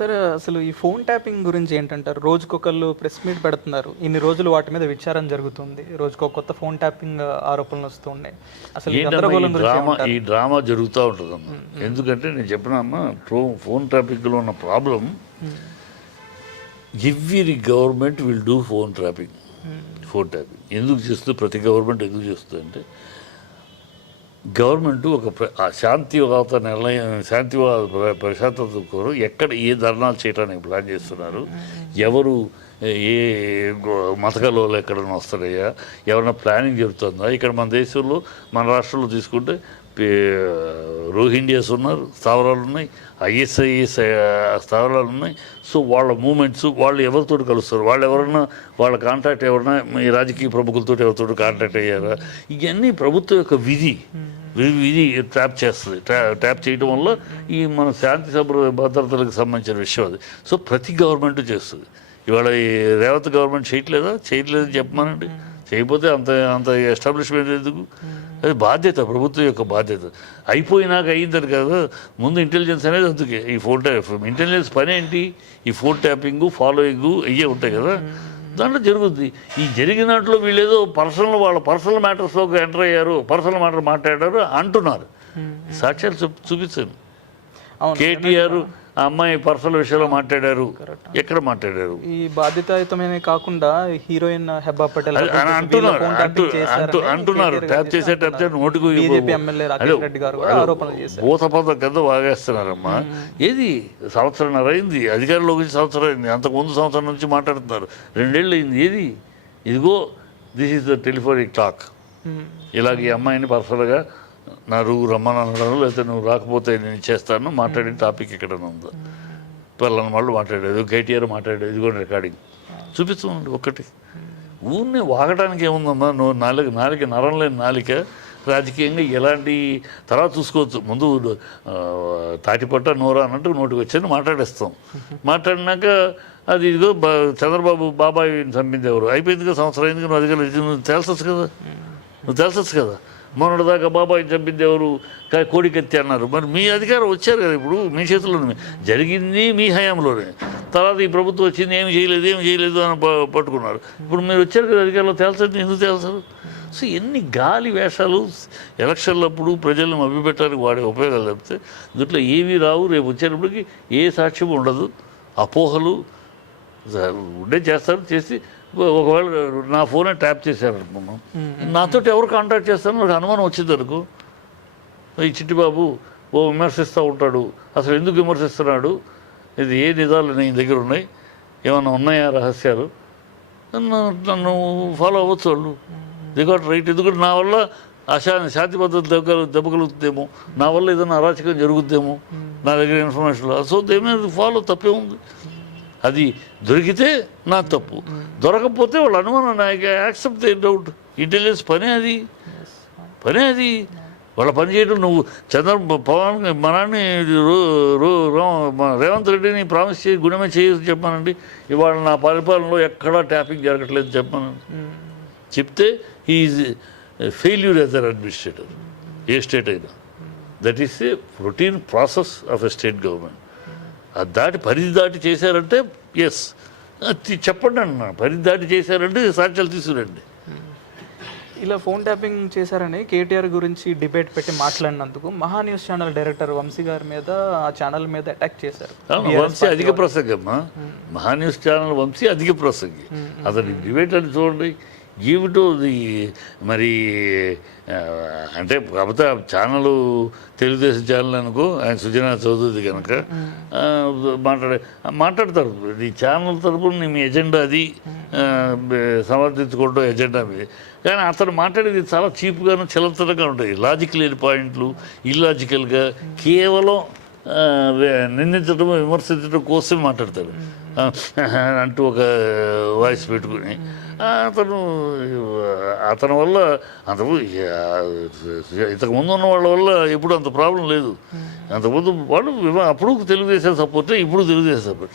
సరే అసలు ఈ ఫోన్ ట్యాపింగ్ గురించి ఏంటంటారు? రోజుకొకళ్ళు ప్రెస్ మీట్ పెడుతున్నారు. ఇన్ని రోజులు వాటి మీద విచారణ జరుగుతుంది. రోజుకో కొత్త ఫోన్ ట్యాపింగ్ ఆరోపణలు వస్తున్నాయి అసలు ఈ గందరగోళం డ్రామా ఏమంటారు? ఈ డ్రామా జరుగుతూ ఉంటుందమ్మా. ఎందుకంటే నేను చెప్పినమ్మా ఫోన్ ట్రాఫిక్లో ఉన్న problem every government will do phone trapping phone tapping ఎందుకు చేస్తుంది? ప్రతి గవర్నమెంట్ ఎందుకు చేస్తుంది అంటే గవర్నమెంట్ ఒక ప్ర- శాంతివాత నిర్ణయం శాంతివాద ప్రశాంతత కోరు ఎక్కడ ఏ ధర్నాలు చేయడానికి ప్లాన్ చేస్తున్నారు? ఎవరు ఏ గో- ఎక్కడైనా వస్తున్నాయా ఎవరైనా ప్లానింగ్ జరుగుతుందా? ఇక్కడ మన దేశంలో మన రాష్ట్రంలో తీసుకుంటే రోహిండియాస్ ఉన్నారు స్థావరాలు ఉన్నాయి ఐఎస్ఐఎస్ స్థావరాలు ఉన్నాయి. సో వాళ్ళ మూమెంట్స్ వాళ్ళు ఎవరితో కలుస్తారు? వాళ్ళు ఎవరన్నా వాళ్ళ కాంటాక్ట్ ఎవరైనా ఈ రాజకీయ ప్రముఖులతో ఎవరితో కాంటాక్ట్ అయ్యారా? ఇవన్నీ ప్రభుత్వం యొక్క విధి. విధి ట్యాప్ చేస్తుంది. ట్యా- ట్యాప్ చేయడం వల్ల ఈ మన శాంతి సభ్ర భద్రతలకు సంబంధించిన విషయం అది. సో ప్రతి గవర్నమెంట్ చేస్తుంది. ఇవాళ ఈ రేవంత్ గవర్నమెంట్ చేయట్లేదా? చేయట్లేదని చెప్పమానండి. చేయకపోతే అంత అంత ఎస్టాబ్లిష్మెంట్ ఎందుకు? అది బాధ్యత ప్రభుత్వం యొక్క బాధ్యత. అయిపోయినాక అయ్యిందని కదా ముందు ఇంటెలిజెన్స్ అనేది అందుకే. ఈ ఫోన్ ట్యాప్ ఇంటెలిజెన్స్ పని ఏంటి? ఈ ఫోన్ ట్యాపింగ్ ఫాలోయింగ్ ఇవే ఉంటాయి కదా. దాంట్లో జరుగుద్ది. ఈ జరిగినట్లు వీళ్ళు ఏదో పర్సనల్ వాళ్ళ పర్సనల్ మ్యాటర్స్లోకి ఎంటర్ అయ్యారు పర్సనల్ మ్యాటర్ మాట్లాడారు అంటున్నారు. సాక్ష్యాలు చూప్- చూపించాను అవును. కేటీఆర్ ఆ అమ్మాయి పర్సనల్ విషయంలో మాట్లాడారు. ఎక్కడ మాట్లాడారు? ఈ బాధ్యతాయుతమైన కాకుండా హీరోయిన్ హెబ్బా పటేల్ అంటున్నారు. అంటూ అంటూ అంటున్నారు. ట్యాప్ చేసే ట్యాప్ చేసే నోటికి బీజేపీ ఎమ్మెల్యే రాకేష్ రెడ్డి గారు కూడా ఆరోపణలు చేశారు. భూత పదం కింద వాగేస్తున్నారమ్మా ఏది? సంవత్సరం అయింది. అధికారంలోకి సంవత్సరం అయింది. అంతకుముందు సంవత్సరం నుంచి మాట్లాడుతున్నారు. రెండేళ్ళు అయింది. ఏది? ఇదిగో this is the telephonic talk. ఇలాగ ఈ అమ్మాయిని పర్సనల్గా నా రూగు రమ్మని అనడం లేకపోతే నువ్వు రాకపోతే నేను చేస్తాను. మాట్లాడిన టాపిక్ ఇక్కడ ఉంది? పిల్లల వాళ్ళు మాట్లాడేది కేటీఆర్ మాట్లాడేది ఇది కూడా రికార్డింగ్ చూపిస్తుంది ఒక్కటి. ఊరిని వాగడానికి ఏముందమ్మా? నువ్వు నాలుక నాలిక నరం లేని నాలిక రాజకీయంగా ఎలాంటి తర్వాత చూసుకోవచ్చు. ముందు తాటిపట్ట నోరా అన్నట్టు నోటికి వచ్చింది మాట్లాడేస్తాం. మాట్లాడినాక అది ఇదిగో బా చంద్రబాబు బాబాయ్ చంపింది ఎవరు? అయిపోయింది కదా సంవత్సరం అయింది నువ్వు అధికారులు నువ్వు కదా? నువ్వు తేల్సొచ్చు కదా? మొన్నటిదాకా బాబాయ్ చంపింది ఎవరు? కోడికెత్తి అన్నారు. మరి మీ అధికారం వచ్చారు కదా ఇప్పుడు? మీ చేతిలోనే జరిగింది మీ హయాంలోనే. తర్వాత ఈ ప్రభుత్వం వచ్చింది ఏమి చేయలేదు ఏమి చేయలేదు అని పట్టుకున్నారు. ఇప్పుడు మీరు వచ్చారు కదా అధికారంలో తేల్చండి ఎందుకు తేల్చరు? సో ఎన్ని గాలి వేషాలు ఎలక్షన్లప్పుడు ప్రజలను మభ్యపెట్టడానికి వాడే ఉపయోగాలు తప్పితే దీంట్లో ఏవి రావు. రేపు వచ్చేటప్పటికి ఏ సాక్ష్యం ఉండదు. అపోహలు ఉండే చేస్తారు చేసి ఒకవేళ నా ఫోనే ట్యాప్ చేశారు అనుకున్నాం. నాతో ఎవరు కాంటాక్ట్ చేస్తారో? నాకు అనుమానం వచ్చింది అనుకో. ఈ చిట్టిబాబు ఓ విమర్శిస్తూ ఉంటాడు. అసలు ఎందుకు విమర్శిస్తున్నాడు? ఇది ఏ నిజాలు నీ దగ్గర ఉన్నాయి? ఏమైనా ఉన్నాయా రహస్యాలు? నన్ను నన్ను ఫాలో అవ్వచ్చు వాళ్ళు. దిగట్ రైట్ ఎందుకంటే నా వల్ల అశా శాంతి భద్రత దెబ్బ దెబ్బకలుగుతుందేమో నా వల్ల ఏదైనా అరాచకం జరుగుద్దేమో. నా దగ్గర ఇన్ఫర్మేషన్ సో దేని ఫాలో తప్పే ఉంది. అది దొరికితే నా తప్పు. దొరకకపోతే వాళ్ళ అనుమానం నాయక యాక్సెప్ట్ దే డౌట్. ఇంటెలిజెన్స్ పనే అది. పనే అది. వాళ్ళ పని చేయడం నువ్వు చంద్ర పవన్ మనాన్ని రో- రో- రో- రేవంత్ రెడ్డిని ప్రామిస్ చేసి గుణమే చేయొచ్చు చెప్పానండి. ఇవాళ నా పరిపాలనలో ఎక్కడా ట్యాపింగ్ జరగట్లేదు చెప్పానండి. చెప్తే is failure as an administrator a state అయినా. That is a routine process of a state government అది దాటి పరిధి దాటి చేశారంటే ఎస్ చెప్పండి అన్న పరిధి దాటి చేశారంటే సాక్ష్యాలు తీసుకురండి. ఇలా ఫోన్ ట్యాపింగ్ చేశారని కేటీఆర్ గురించి డిబేట్ పెట్టి మాట్లాడినందుకు మహా న్యూస్ ఛానల్ డైరెక్టర్ వంశీ గారి మీద ఆ ఛానల్ మీద అటాక్ చేశారు. వంశీ అధిక ప్రసంగమ్మా మహా న్యూస్ ఛానల్ వంశీ అధిక ప్రసంగి. అతని డిబేట్ అని చూడండి ఏమిటో మరి అంటే కాకపోతే ఛానల్ తెలుగుదేశం ఛానల్ అనుకో ఆయన సుజనా చౌదరి కనుక ఆ, మాట్లాడే మాట్లాడతారు. ఈ ఛానల్ తరపున మీ ఎజెండా అది. సమర్థించుకోవడం ఎజెండా మీది. కానీ అతను మాట్లాడేది చాలా చీప్గాను చలతరంగా ఉంటాయి. లాజిక్ లేని పాయింట్లు ఇల్లాజికల్గా కేవలం నిందించడం విమర్శించడం కోసం మాట్లాడతాడు అంటూ ఒక వాయిస్ పెట్టుకుని. అతను అతని వల్ల అంతకు ఇంతకుముందు ఉన్న వాళ్ళ వల్ల ఎప్పుడు అంత ప్రాబ్లం లేదు. అంతకుముందు వాళ్ళు అప్పుడు తెలుగుదేశం సపోర్టే ఇప్పుడు తెలుగుదేశం సపోర్ట్.